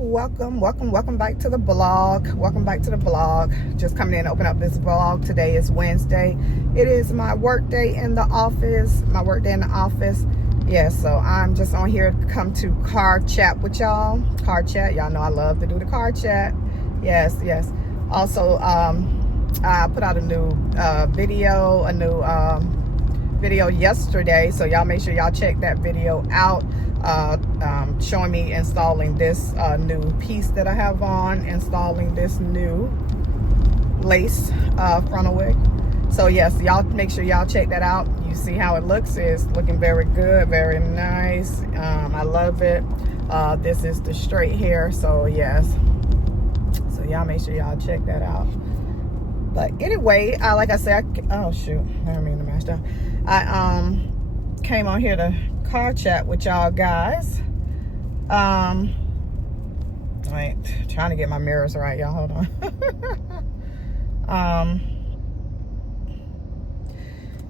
Welcome back to the blog. Just coming in to open up this vlog. Today is Wednesday. It is my work day in the office. Yeah, so I'm just on here to come to car chat with y'all. Y'all know I love to do the car chat. Yes. Also, I put out a new video yesterday, so y'all make sure y'all check that video out, showing me installing this new piece that I have on, installing this new lace frontal wig. So yes, y'all make sure y'all check that out. You see how it looks. It's looking very good, very nice. I love it. This is the straight hair, so yes, so y'all make sure y'all check that out. But anyway, like I said, oh shoot, I don't mean to mash down. I came on here to car chat with y'all guys. Wait, trying to get my mirrors right, y'all. Hold on.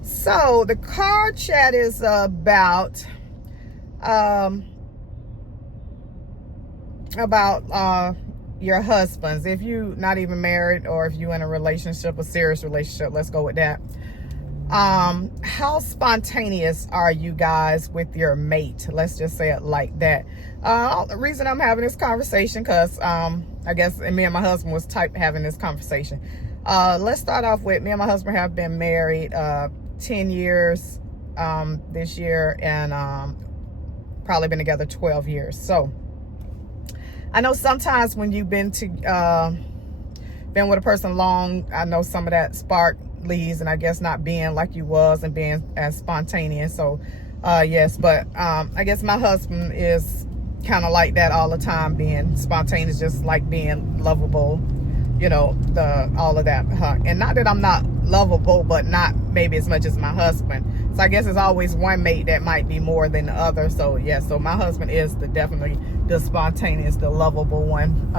So the car chat is about your husbands. If you not even married, or if you in a relationship, a serious relationship, let's go with that. How spontaneous are you guys with your mate? Let's just say it like that. The reason I'm having this conversation, because I guess me and my husband was having this conversation. Let's start off with, me and my husband have been married 10 years this year, and probably been together 12 years. So I know sometimes when you've been with a person long, I know some of that spark leaves, and I guess not being like you was and being as spontaneous. So yes, but I guess my husband is kind of like that all the time, being spontaneous, just like being lovable, you know, all of that. And not that I'm not lovable, but not maybe as much as my husband. So I guess it's always one mate that might be more than the other. So yeah, so my husband is definitely the spontaneous, the lovable one.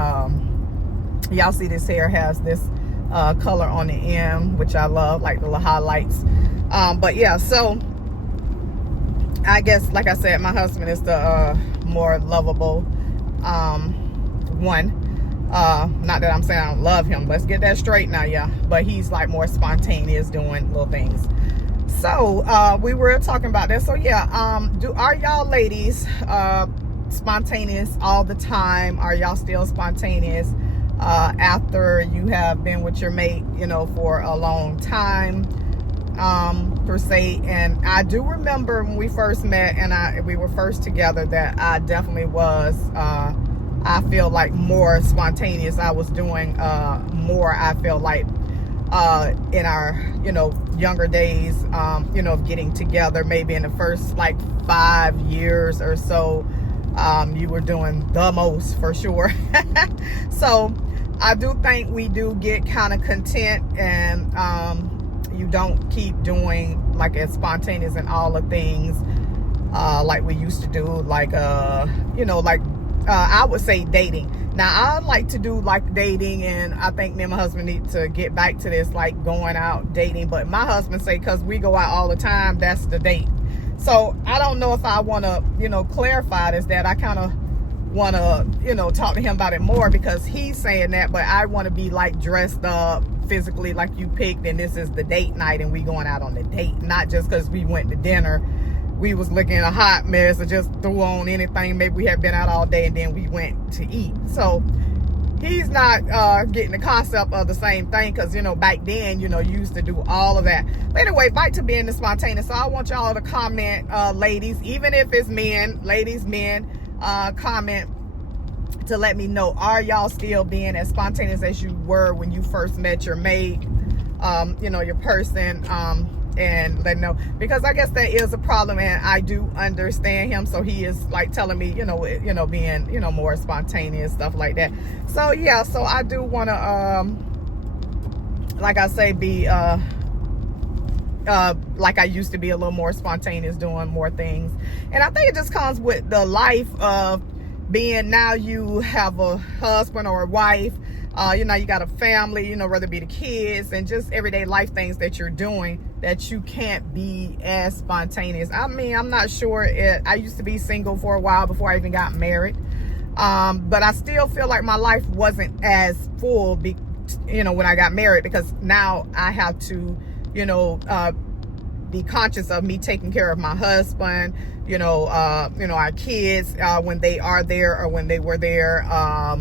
Y'all see this hair has this color on the end, which I love, like the little highlights. But yeah, so I guess, like I said, my husband is the more lovable one. Not that I'm saying I don't love him, let's get that straight now, yeah, but he's like more spontaneous, doing little things. So we were talking about that. So yeah, are y'all ladies spontaneous all the time? Are y'all still spontaneous after you have been with your mate, you know, for a long time, per se? And I do remember when we first met and we were first together, that I definitely was I feel like more spontaneous. I was doing more, I feel like, in our, you know, younger days, you know, of getting together. Maybe in the first like 5 years or so, you were doing the most, for sure. So I do think we do get kind of content, and you don't keep doing like as spontaneous in all the things like we used to do, like you know, like I would say dating. Now I like to do like dating, and I think me and my husband need to get back to this, like going out dating. But my husband say, because we go out all the time, that's the date. So I don't know if I want to, you know, clarify this, that I kind of want to, you know, talk to him about it more, because he's saying that, but I want to be like dressed up physically like you picked, and this is the date night and we going out on the date, not just because we went to dinner, we was looking a hot mess, or just threw on anything, maybe we had been out all day and then we went to eat. So he's not getting the concept of the same thing, because, you know, back then, you know, you used to do all of that. But anyway, back to being the spontaneous. So I want y'all to comment, ladies, even if it's men, ladies, men, comment to let me know, are y'all still being as spontaneous as you were when you first met your mate, you know, your person, and let me know, because I guess that is a problem, and I do understand him. So he is like telling me, you know, being, you know, more spontaneous, stuff like that. So yeah, so I do want to like I say, be like I used to be, a little more spontaneous, doing more things. And I think it just comes with the life of being, now you have a husband or a wife, you know, you got a family, you know, whether it be the kids and just everyday life things that you're doing, that you can't be as spontaneous. I mean, I'm not sure. I used to be single for a while before I even got married. But I still feel like my life wasn't as full, when I got married, because now I have to, be conscious of me taking care of my husband, our kids, when they are there or when they were there. I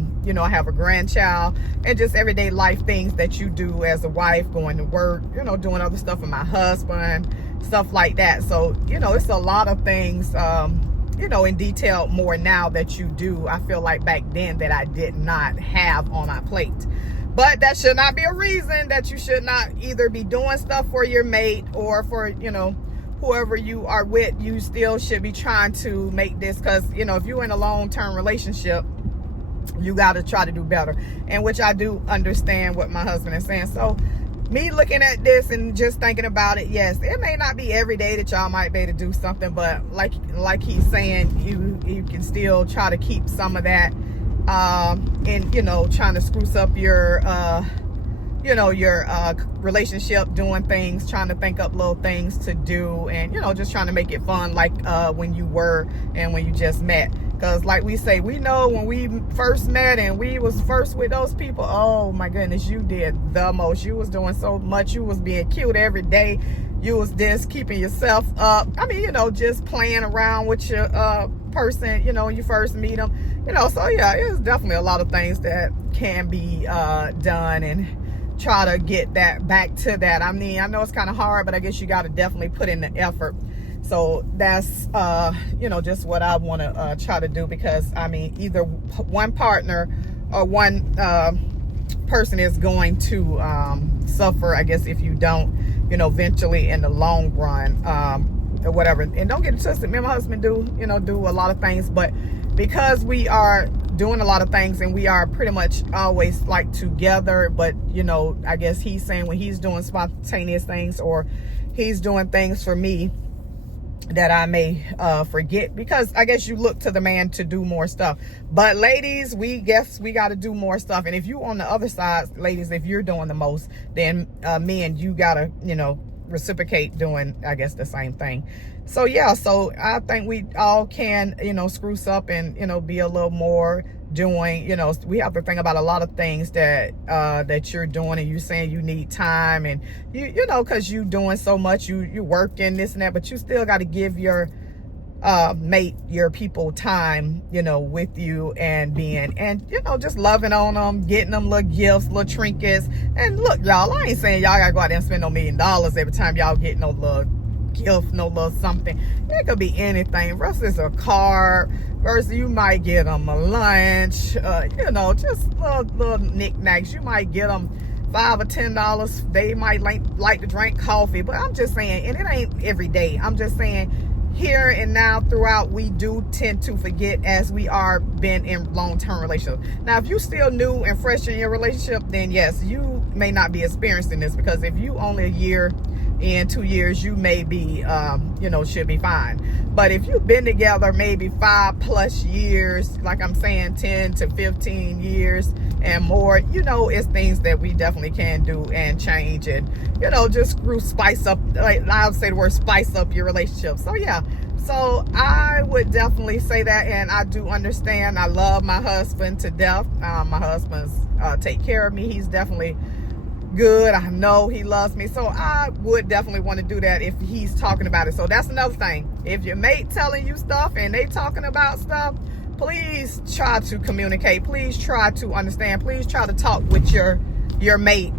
have a grandchild, and just everyday life things that you do as a wife, going to work, doing other stuff with my husband, stuff like that. So, it's a lot of things, in detail more now that you do. I feel like back then that I did not have on my plate. But that should not be a reason that you should not either be doing stuff for your mate or for, whoever you are with. You still should be trying to make this, because, if you're in a long-term relationship, you got to try to do better. And which I do understand what my husband is saying. So me looking at this and just thinking about it, yes, it may not be every day that y'all might be able to do something, but like he's saying, you can still try to keep some of that, and trying to spruce up your relationship, doing things, trying to think up little things to do, and just trying to make it fun, like when you were and when you just met. Because like we say, we know when we first met and we was first with those people, oh my goodness, you did the most. You was doing so much. You was being cute every day. You was just keeping yourself up. I mean, just playing around with your person, when you first meet them. So yeah, it's definitely a lot of things that can be done, and try to get that back to that. I mean, I know it's kind of hard, but I guess you got to definitely put in the effort. So that's, just what I want to try to do, because, I mean, either one partner or one person is going to suffer, I guess, if you don't, eventually in the long run, or whatever. And don't get it twisted. Me and my husband do a lot of things, but because we are doing a lot of things and we are pretty much always like together, but, I guess he's saying when he's doing spontaneous things or he's doing things for me that I may forget, because I guess you look to the man to do more stuff. But ladies, we got to do more stuff. And if you on the other side, ladies, if you're doing the most, then men, you got to, reciprocate doing, I guess, the same thing. So yeah, so I think we all can, spruce up and, be a little more doing, we have to think about a lot of things that that you're doing, and you're saying you need time, and because you doing so much, you working this and that, but you still got to give your mate, your people, time, with you, and being, and just loving on them, getting them little gifts, little trinkets. And look, y'all, I ain't saying y'all gotta go out there and spend no $1 million every time y'all get no little gift, no little something. It could be anything. Versus a card, versus you might get them a lunch, just little knickknacks. You might get them $5 or $10. They might like to drink coffee, but I'm just saying, and it ain't every day. I'm just saying, here and now throughout, we do tend to forget as we are been in long-term relationships. Now, if you still new and fresh in your relationship, then yes, you may not be experiencing this, because if you only a year in 2 years, you may be, should be fine. But if you've been together maybe 5+ years, like I'm saying, 10 to 15 years and more, it's things that we definitely can do and change, and, just spice up, like I would say the word spice up your relationship. So yeah, so I would definitely say that, and I do understand. I love my husband to death. My husband's take care of me. He's definitely good. I know he loves me, so I would definitely want to do that if he's talking about it. So that's another thing. If your mate telling you stuff and they talking about stuff, please try to communicate. Please try to understand. Please try to talk with your mate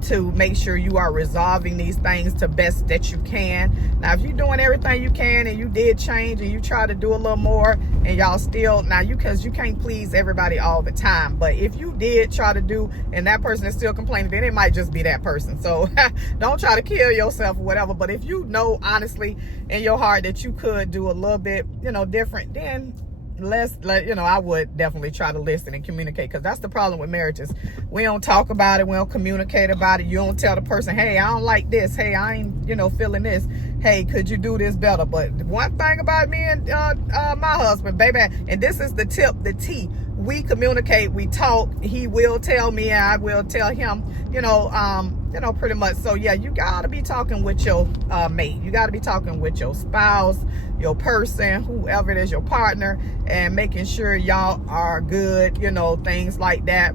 to make sure you are resolving these things to best that you can. Now, if you're doing everything you can and you did change and you try to do a little more, and y'all still, now because you can't please everybody all the time, but if you did try to do and that person is still complaining, then it might just be that person. So don't try to kill yourself or whatever. But if you know honestly in your heart that you could do a little bit, different, then I would definitely try to listen and communicate, because that's the problem with marriages. We don't talk about it. We don't communicate about it. You don't tell the person, hey, I don't like this. Hey, I ain't, feeling this. Hey, could you do this better? But one thing about me and my husband, baby, and this is the tip, the T. We communicate, we talk. He will tell me and I will tell him, pretty much. So yeah, you gotta be talking with your mate. You gotta be talking with your spouse, your person, whoever it is, your partner, and making sure y'all are good, you know, things like that.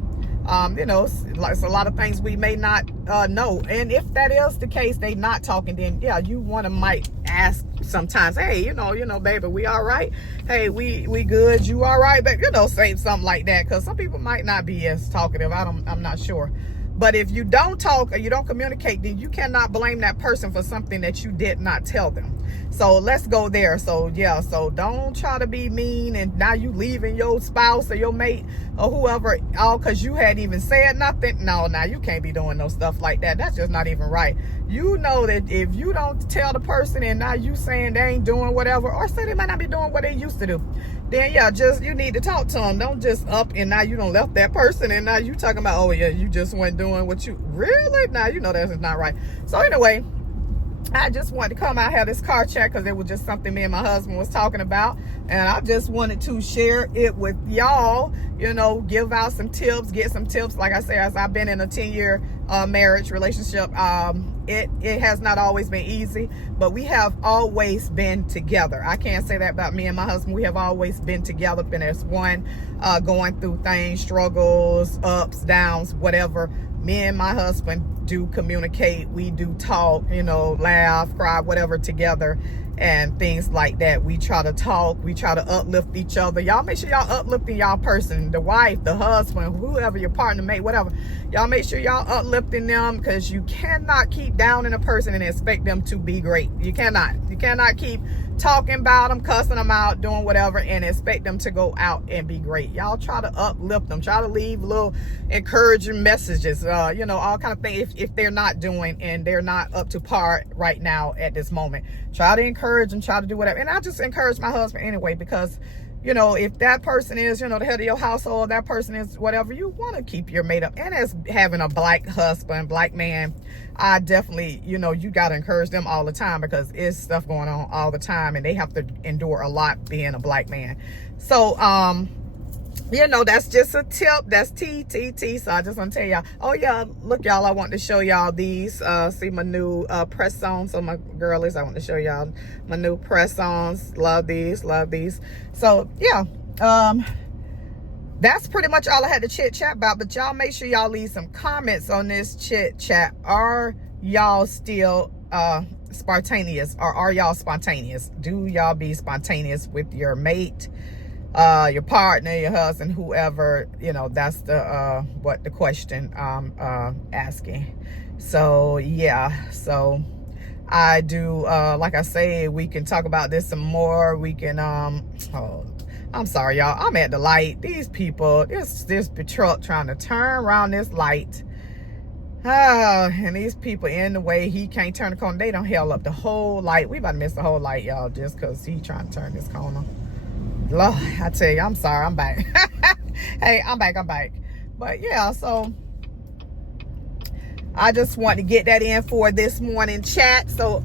You know, it's a lot of things we may not know. And if that is the case, they not talking, then yeah, you might ask sometimes, hey, you know, baby, we all right? Hey, we good? You all right? But, you know, say something like that, because some people might not be as talkative. I'm not sure. But if you don't talk or you don't communicate, then you cannot blame that person for something that you did not tell them. So let's go there. So yeah, so don't try to be mean and now you leaving your spouse or your mate or whoever all because you hadn't even said nothing. No, now you can't be doing no stuff like that. That's just not even right. You know that if you don't tell the person and now you saying they ain't doing whatever, or say they might not be doing what they used to do, then yeah, just you need to talk to them. Don't just up and now you don't left that person and now you talking about, oh yeah, you just went doing what you really, now you know that's not right. So anyway, I just wanted to come out, have this car chat, because it was just something me and my husband was talking about, and I just wanted to share it with y'all, you know, give out some tips, get some tips. Like I said, as I've been in a 10-year marriage relationship, it has not always been easy, but we have always been together. I can't say that about me and my husband. We have always been together, been as one, going through things, struggles, ups, downs, whatever. Me and my husband do communicate, we do talk, you know, laugh, cry, whatever together, and things like that. We try to talk, we try to uplift each other. Y'all make sure y'all uplifting y'all person, the wife, the husband, whoever your partner, mate, whatever. Y'all make sure y'all uplifting them, because you cannot keep downing a person and expect them to be great. You cannot keep talking about them, cussing them out, doing whatever, and expect them to go out and be great. Y'all try to uplift them, try to leave little encouraging messages, you know, all kind of things. If they're not doing and they're not up to par right now at this moment, try to encourage them, try to do whatever. And I just encourage my husband anyway, because you know, if that person is, you know, the head of your household, that person is whatever, you want to keep your mate up. And as having a black husband, black man, I definitely, you know, you got to encourage them all the time, because it's stuff going on all the time and they have to endure a lot being a black man. So, you know, that's just a tip. That's TTT. So I just want to tell y'all, oh yeah, look y'all, I want to show y'all these, see my new press-ons. So my girlies, I want to show y'all my new press-ons. Love these. So yeah, that's pretty much all I had to chit chat about. But y'all make sure y'all leave some comments on this chit chat. Are y'all still spontaneous, or are y'all spontaneous? Do y'all be spontaneous with your mate, your partner, your husband, whoever? You know, that's the what the question asking. So yeah, so I do, like I say, we can talk about this some more. We can oh, I'm sorry y'all, I'm at the light. These people, this truck trying to turn around this light, and these people in the way, he can't turn the corner. They don't held up the whole light. We about to miss the whole light, y'all, just because he trying to turn this corner. Lord, I tell you, I'm sorry, I'm back. Hey, I'm back. But yeah, so I just want to get that in for this morning chat. So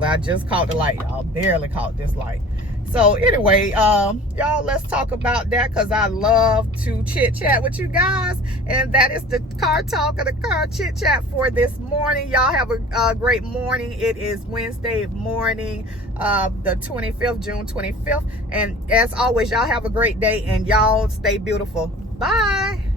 I just caught the light, y'all. Barely caught this light. So anyway, y'all, let's talk about that, because I love to chit chat with you guys. And that is the car talk, or the car chit chat for this morning. Y'all have a great morning. It is Wednesday morning, the 25th, June 25th. And as always, y'all have a great day, and y'all stay beautiful. Bye.